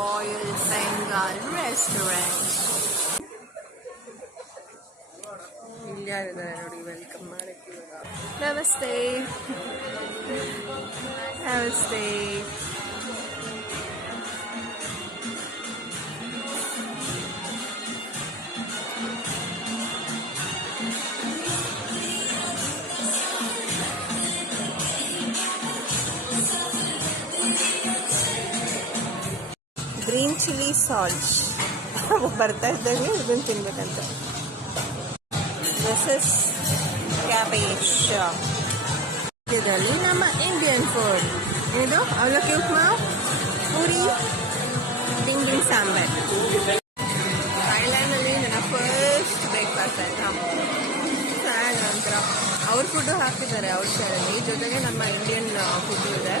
Royal Bengal Restaurant. ಇಲ್ಲಿ ಯಾರಿದ್ದಾರೆ ನೋಡಿ ವೆಲ್ಕಮ್ ಮಾಡಕ್ಕೆ ಇವಾಗ. ನಮಸ್ತೆ ನಮಸ್ತೆ. ಗ್ರೀನ್ ಚಿಲ್ಲಿ ಸಾಲ್ಟ್ ಬರ್ತಾ ಇದ್ದಾಗ ಇದನ್ನು ತಿನ್ಬೇಕಂತ. This is cabbage. ಇದರಲ್ಲಿ ನಮ್ಮ ಇಂಡಿಯನ್ ಫುಡ್ ಇದು ಅವಲಕ್ಕಿ ಉಪ್ಮಾ, ಪೂರಿ, ಟಿಂಗಿನ ಸಾಂಬಾರ್. ಥೈಲ್ಯಾಂಡಲ್ಲಿ ನನ್ನ ಫಸ್ಟ್ ಬ್ರೇಕ್ಫಾಸ್ಟ್ ಆಯ್ತಾ. ನಂತರ ಅವ್ರ ಫುಡ್ಡು ಹಾಕ್ತಿದ್ದಾರೆ ಅವ್ರ ಸ್ಟೈಲಲ್ಲಿ, ಜೊತೆಗೆ ನಮ್ಮ ಇಂಡಿಯನ್ ಫುಡ್ಡು ಇದೆ.